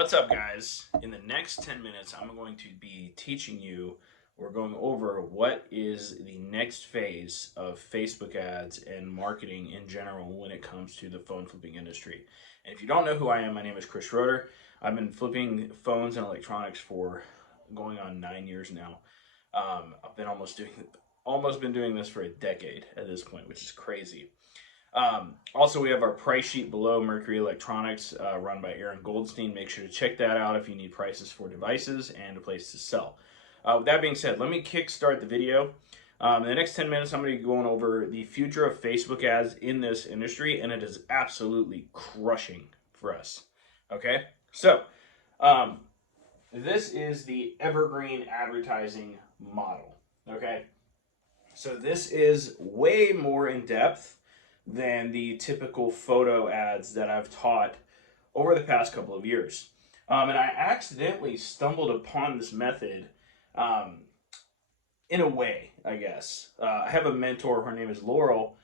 What's up, guys? In the next 10 minutes, I'm going to be teaching you, we're going over what is the next phase of Facebook ads and marketing in general when it comes to the phone flipping industry. And if you don't know who I am, my name is Chris Schroeder. I've been flipping phones and electronics for going on 9 years now. I've been almost been doing this for a decade at this point, which is crazy. Also, we have our price sheet below, Mercury Electronics, run by Aaron Goldstein. Make sure to check that out if you need prices for devices and a place to sell. With that being said, let me kickstart the video. In the next 10 minutes, I'm going to be going over the future of Facebook ads in this industry, and it is absolutely crushing for us. Okay, so this is the Evergreen advertising model. Okay, so this is way more in depth than the typical photo ads that I've taught over the past couple of years. And I accidentally stumbled upon this method in a way, I guess. I have a mentor, her name is Laurel,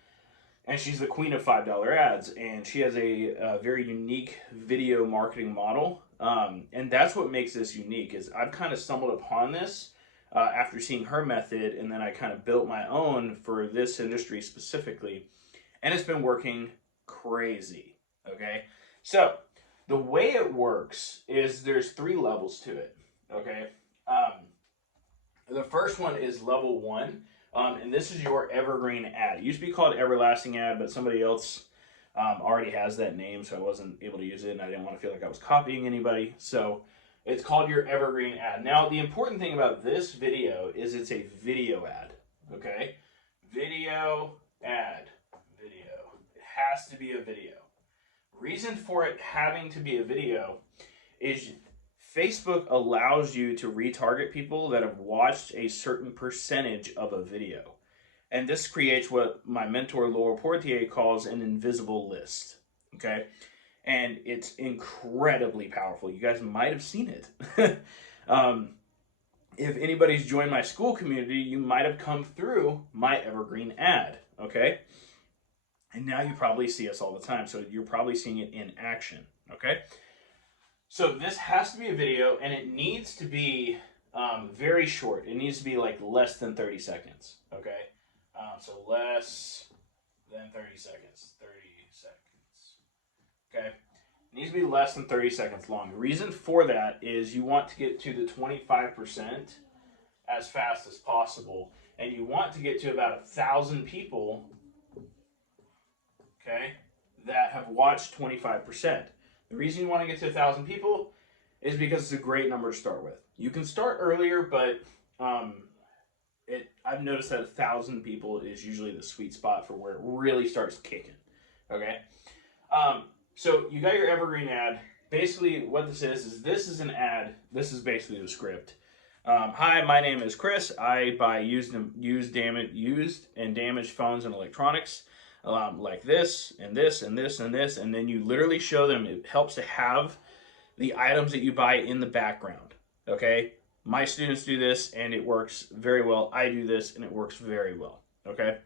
and she's the queen of $5 ads, and she has a very unique video marketing model. And that's what makes this unique, is I've kind of stumbled upon this after seeing her method, and then I kind of built my own for this industry specifically. And it's been working crazy, okay? So, the way it works is there's 3 levels to it, okay? The first one is level 1, and this is your evergreen ad. It used to be called everlasting ad, but somebody else already has that name, so I wasn't able to use it, and I didn't want to feel like I was copying anybody. So, it's called your evergreen ad. Now, the important thing about this video is it's a video ad, okay? Video ad. It has to be a video. Reason for it having to be a video is Facebook allows you to retarget people that have watched a certain percentage of a video. And this creates what my mentor Laura Portier calls an invisible list. Okay? And it's incredibly powerful. You guys might have seen it. If anybody's joined my school community, you might have come through my evergreen ad. Okay? And now you probably see us all the time, so you're probably seeing it in action, okay? So this has to be a video, and it needs to be very short. It needs to be like less than 30 seconds, okay? So less than 30 seconds, okay? It needs to be less than 30 seconds long. The reason for that is you want to get to the 25% as fast as possible, and you want to get to about 1,000 people, okay, that have watched 25%. The reason you want to get to 1,000 people is because it's a great number to start with. You can start earlier, but I've noticed that 1,000 people is usually the sweet spot for where it really starts kicking. Okay, so you got your evergreen ad. Basically, what this is an ad. This is basically the script. Hi, my name is Chris. I buy used and damaged phones and electronics. Like this, and this, and this, and this, and then you literally show them. It helps to have the items that you buy in the background, okay? My students do this, and it works very well. I do this, and it works very well, okay?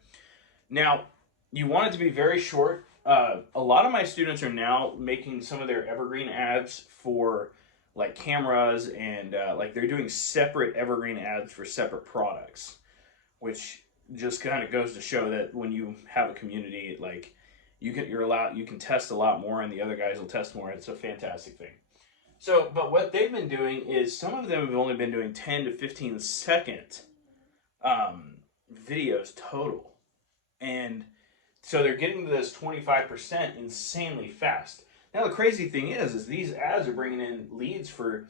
Now, you want it to be very short. A lot of my students are now making some of their evergreen ads for, like, cameras, and, like, they're doing separate evergreen ads for separate products, which just kind of goes to show that when you have a community, like you can test a lot more, and the other guys will test more. It's a fantastic thing. So, but what they've been doing is some of them have only been doing 10 to 15 second videos total, and so they're getting to this 25% insanely fast. Now the crazy thing is these ads are bringing in leads for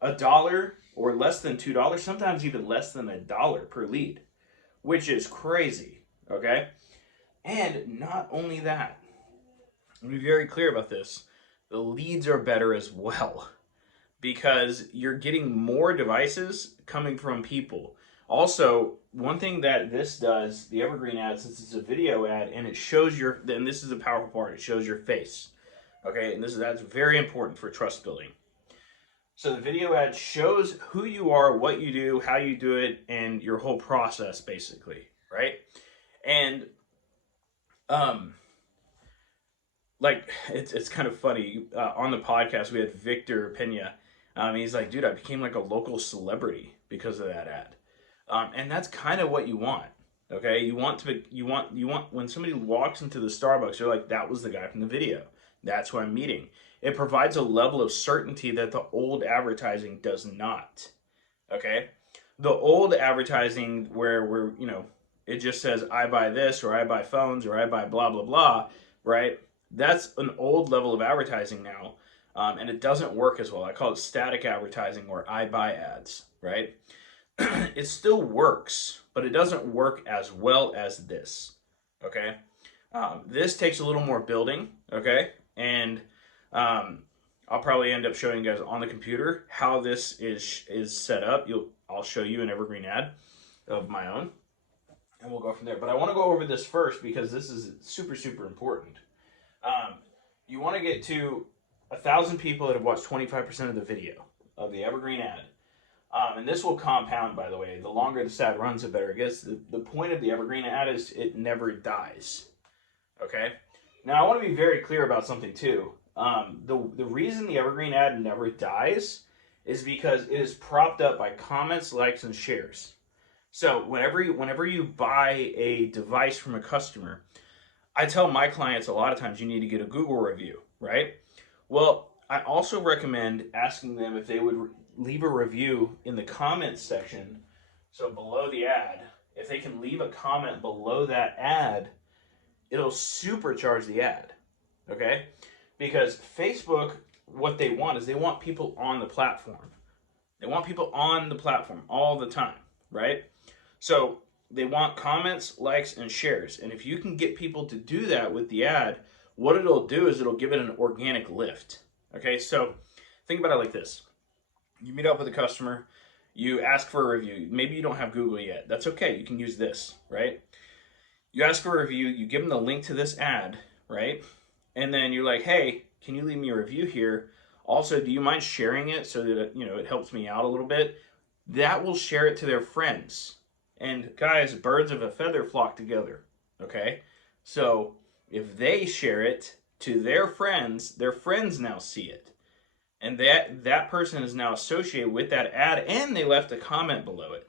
$1 or less than $2, sometimes even less than $1 per lead, which is crazy, okay? And not only that, I'm going to be very clear about this, the leads are better as well, because you're getting more devices coming from people. Also, one thing that this does, the evergreen ad, since it's a video ad, and it shows and this is the powerful part, it shows your face, okay? And that's very important for trust building. So the video ad shows who you are, what you do, how you do it, and your whole process, basically, right? And like it's kind of funny. On the podcast, we had Victor Pena. He's like, dude, I became like a local celebrity because of that ad. And that's kind of what you want. Okay, you want when somebody walks into the Starbucks, you're like, that was the guy from the video. That's who I'm meeting. It provides a level of certainty that the old advertising does not. Okay, the old advertising where it just says I buy this or I buy phones or I buy blah blah blah, right? That's an old level of advertising now, and it doesn't work as well. I call it static advertising or I buy ads, right? It still works, but it doesn't work as well as this. Okay, this takes a little more building. Okay, and I'll probably end up showing you guys on the computer how this is set up. I'll show you an Evergreen ad of my own, and we'll go from there. But I want to go over this first because this is super super important. You want to get to 1,000 people that have watched 25% of the video of the Evergreen ad. And this will compound, by the way. The longer this ad runs, the better it gets. The point of the Evergreen ad is it never dies. Okay? Now, I want to be very clear about something, too. The reason the Evergreen ad never dies is because it is propped up by comments, likes, and shares. So, whenever you buy a device from a customer, I tell my clients a lot of times you need to get a Google review, right? Well, I also recommend asking them if they would leave a review in the comments section. So below the ad, if they can leave a comment below that ad, it'll supercharge the ad. Okay? Because Facebook, what they want is they want people on the platform. They want people on the platform all the time, right? So they want comments, likes, and shares. And if you can get people to do that with the ad, what it'll do is it'll give it an organic lift. Okay? So think about it like this. You meet up with a customer, you ask for a review. Maybe you don't have Google yet. That's okay. You can use this, right? You ask for a review, you give them the link to this ad, right? And then you're like, hey, can you leave me a review here? Also, do you mind sharing it so that it helps me out a little bit? That will share it to their friends. And guys, birds of a feather flock together, okay? So if they share it to their friends now see it. And that person is now associated with that ad and they left a comment below it.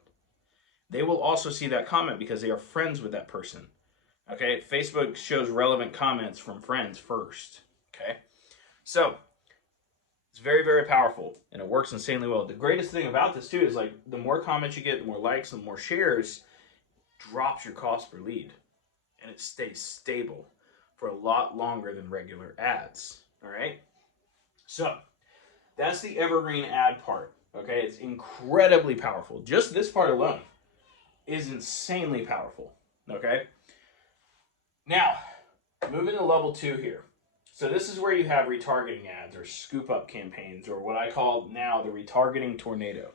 They will also see that comment because they are friends with that person. Okay, Facebook shows relevant comments from friends first. Okay, so it's very, very powerful and it works insanely well. The greatest thing about this too is like the more comments you get, the more likes, the more shares, drops your cost per lead. And it stays stable for a lot longer than regular ads. All right, so that's the Evergreen ad part, okay? It's incredibly powerful. Just this part alone is insanely powerful, okay? Now, moving to level 2 here. So this is where you have retargeting ads or scoop up campaigns or what I call now the retargeting tornado,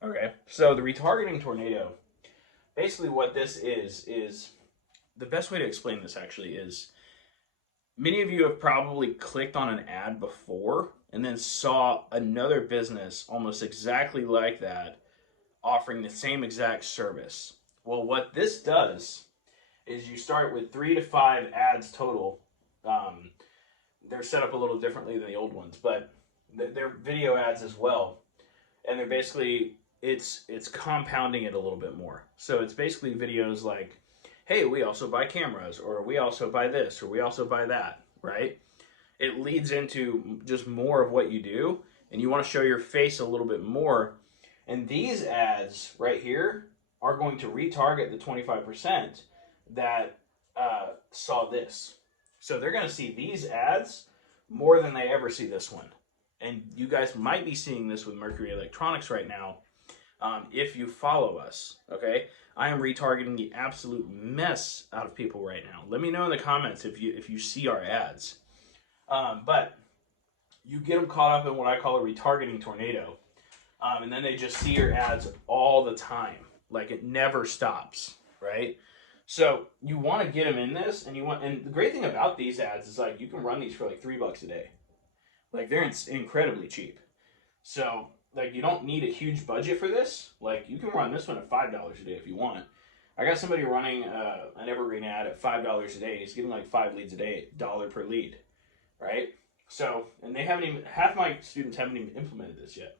okay? So the retargeting tornado, basically what this is the best way to explain this actually is many of you have probably clicked on an ad before and then saw another business almost exactly like that offering the same exact service. Well, what this does is you start with 3 to 5 ads total. They're set up a little differently than the old ones, but they're video ads as well. And they're basically, it's compounding it a little bit more. So it's basically videos like, hey, we also buy cameras, or we also buy this, or we also buy that, right? It leads into just more of what you do, and you want to show your face a little bit more. And these ads right here are going to retarget the 25% that saw this. So they're going to see these ads more than they ever see this one. And you guys might be seeing this with Mercury Electronics right now if you follow us, okay? I am retargeting the absolute mess out of people right now. Let me know in the comments if you see our ads. But you get them caught up in what I call a retargeting tornado. And then they just see your ads all the time. Like it never stops, right? So you want to get them in this, and the great thing about these ads is like you can run these for like $3 a day. Like they're incredibly cheap. So like you don't need a huge budget for this. Like you can run this one at $5 a day if you want. I got somebody running an Evergreen ad at $5 a day. He's getting like 5 leads a day, $1 per lead. right? So, and they haven't even, half my students haven't even implemented this yet.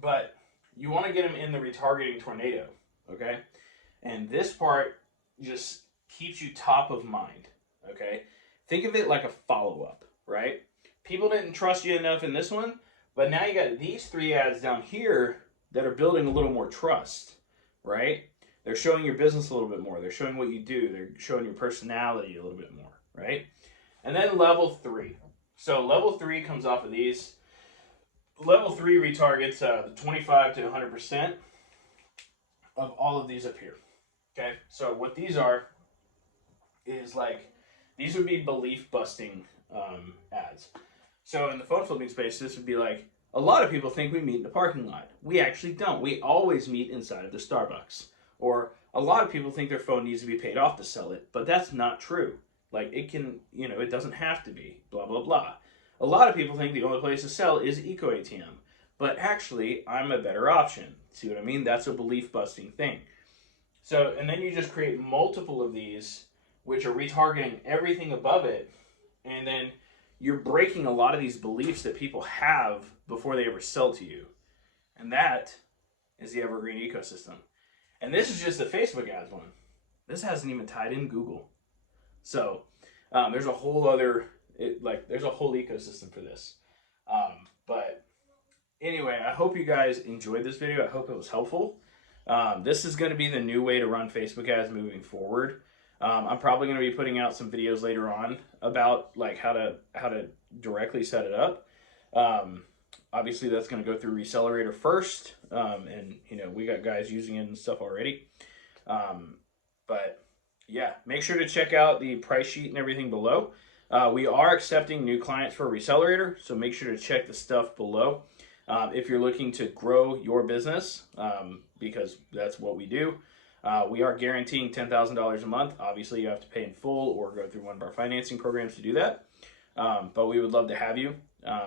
But you want to get them in the retargeting tornado, okay? And this part just keeps you top of mind, okay? Think of it like a follow-up, right? People didn't trust you enough in this one, but now you got these 3 ads down here that are building a little more trust, right? They're showing your business a little bit more. They're showing what you do. They're showing your personality a little bit more, right? And then level 3. So level 3 comes off of these. Level 3 retargets 25 to 100% of all of these up here. Okay, so what these are is like, these would be belief busting ads. So in the phone flipping space, this would be like, a lot of people think we meet in the parking lot. We actually don't. We always meet inside of the Starbucks. Or a lot of people think their phone needs to be paid off to sell it, but that's not true. Like, it can, you know, it doesn't have to be, blah, blah, blah. A lot of people think the only place to sell is Eco ATM, but actually, I'm a better option. See what I mean? That's a belief busting thing. So, and then you just create multiple of these, which are retargeting everything above it, and then you're breaking a lot of these beliefs that people have before they ever sell to you. And that is the Evergreen ecosystem. And this is just the Facebook ads one. This hasn't even tied in Google. So there's a whole other, there's a whole ecosystem for this. But anyway, I hope you guys enjoyed this video. I hope it was helpful. This is going to be the new way to run Facebook ads moving forward. I'm probably going to be putting out some videos later on about like how to directly set it up. Obviously, that's going to go through Recelerator first, and you know, we got guys using it and stuff already. But yeah, make sure to check out the price sheet and everything below. We are accepting new clients for Recelerator, so make sure to check the stuff below if you're looking to grow your business, because that's what we do. We are guaranteeing $10,000 a month. Obviously, you have to pay in full or go through one of our financing programs to do that. But we would love to have you.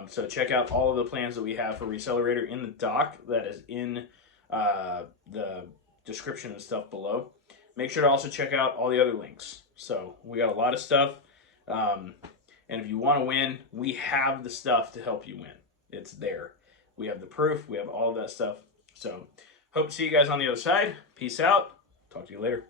So check out all of the plans that we have for Recelerator in the doc that is in the description and stuff below. Make sure to also check out all the other links. So we got a lot of stuff. And if you want to win, we have the stuff to help you win. It's there. We have the proof. We have all of that stuff. So hope to see you guys on the other side. Peace out. Talk to you later.